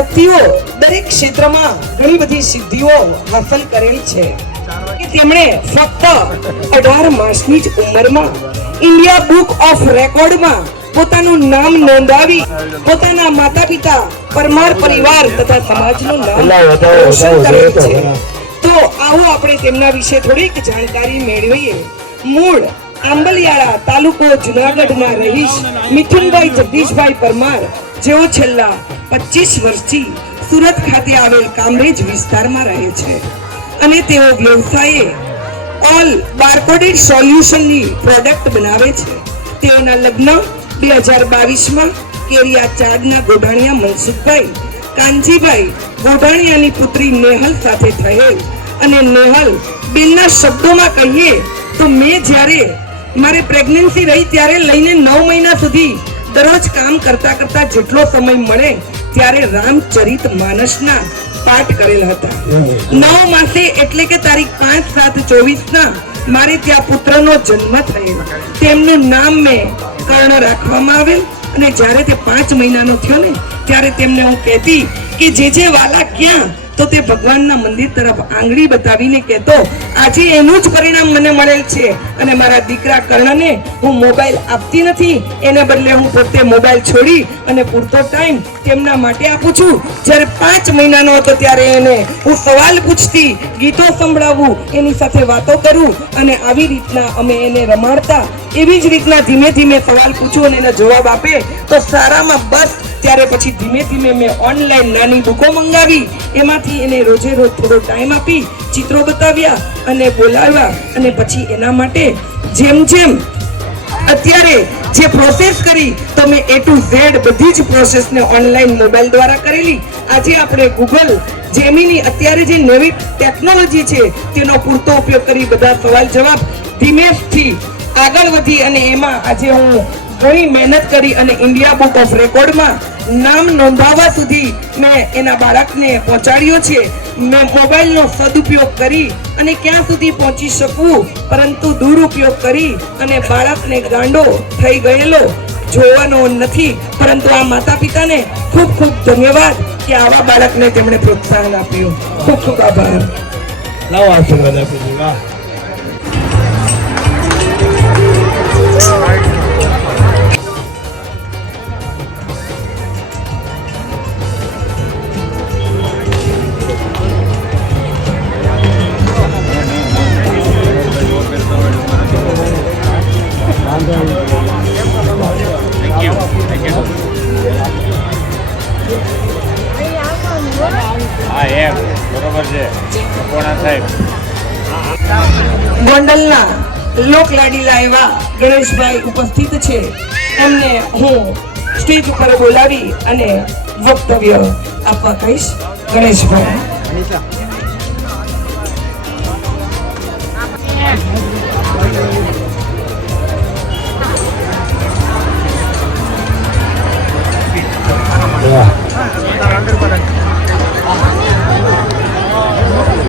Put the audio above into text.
વ્યક્તિઓ દરેક ક્ષેત્રમાં ઘણી બધી સિદ્ધિઓ હાંસલ કરેલ છે કે તેમણે ફક્ત 18 માસની જ ઉંમરમાં ઇન્ડિયા બુક ઓફ રેકોર્ડમાં પોતાનું નામ નોંધાવી પોતાના માતા પિતા પરમાર પરિવાર તથા સમાજનું નામ રોશન કરેલ છે। તો આવો આપણે તેમના વિશે થોડીક જાણકારી મેળવીએ। મૂળ આંબલિયાળા તાલુકો જુનાગઢના રહીશ મિથુનભાઈ જગદીશભાઈ પરમાર, જેઓ છેલ્લા 25 વર્ષથી સુરત ખાતે આવેલ કામરેજ વિસ્તારમાં રહે છે અને તેઓ વ્યવસાયે ઓલ બારકોડેડ સોલ્યુશનની પ્રોડક્ટ બનાવે છે। તેઓના લગ્ન 2022માં કેરિયા ચાડના ગોઢાણીયા મનસુખભાઈ કાનજીભાઈ ગોઢાણીયાની પુત્રી નેહલ સાથે થયેલ અને નેહલ બેનના શબ્દોમાં કહીએ તો મેં જ્યારે મારે પ્રેગ્નન્સી રહી ત્યારે લઈને 9 મહિના સુધી દરરોજ કામ કરતા કરતા જેટલો સમય મળે ત્યારે રામચરિત માનસના પાઠ કરેલ હતા। 9 માસે એટલે કે તારીખ 5/7/24ના મારે ત્યાં પુત્રનો જન્મ થયો। તેમનું નામ મેં કર્ણ રાખવામાં આવેલ અને જ્યારે તે 5 મહિનાનો થયો ને ત્યારે તેમને હું કહેતી કે જે વાલા ક્યાં, તો તે ભગવાનના મંદિર તરફ આંગળી બતાવીને કહેતો આજે એનું જ પરિણામ મને મળેલ છે અને મારા દીકરા કર્ણને હું મોબાઈલ આપતી નથી, એને બદલે હું પોતે મોબાઈલ છોડી અને પૂરતો ટાઈમ તેમના માટે આપું છું। જ્યારે 5 મહિનાનો હતો ત્યારે એને હું સવાલ પૂછતી, ગીતો સંભળાવું, એની સાથે વાતો કરું અને આવી રીતના અમે એને રમાડતા। એવી જ રીતના ધીમે ધીમે સવાલ પૂછું અને એના જવાબ આપે તો સારામાં બસ। ત્યારે પછી ધીમે ધીમે મેં ઓનલાઈન નાની બુકો મંગાવી, એમાંથી એને રોજે રોજ થોડો ટાઈમ આપી ચિત્રો બતાવ્યા અને બોલાવ્યા અને પછી એના માટે જેમ જેમ અત્યારે જે પ્રોસેસ કરી તો મેં A to Z બધી જ પ્રોસેસને ઓનલાઈન મોબાઈલ દ્વારા કરેલી। આજે આપણે ગૂગલ જેમિની અત્યારે જે નવી ટેકનોલોજી છે તેનો પૂરતો ઉપયોગ કરી બધા સવાલ જવાબ ધીમેથી આગળ વધી અને એમાં આજે હું ઘણી મહેનત કરી અને ઇન્ડિયા બુક ઓફ રેકોર્ડમાં નામ નોંધાવવા સુધી મેં એના બાળકને પહોંચાડ્યો છે। મેં મોબાઈલનો સદુપયોગ કરી અને ક્યાં સુધી પહોંચી શકવું પરંતુ દુરુપયોગ કરી અને બાળકને ગાંડો થઈ ગયેલો જોવાનો નથી, પરંતુ આ માતા પિતાને ખૂબ ખૂબ ધન્યવાદ કે આવા બાળકને તેમણે પ્રોત્સાહન આપ્યું। ખૂબ ખૂબ આભાર। લાવો આશીર્વાદ આપી વાહ। ગોંડલના લોકલાડીલા એવા ગણેશભાઈ ઉપસ્થિત છે, એમને હું સ્ટેજ ઉપર બોલાવી અને વક્તવ્ય આપવા કહીશ। ગણેશભાઈ।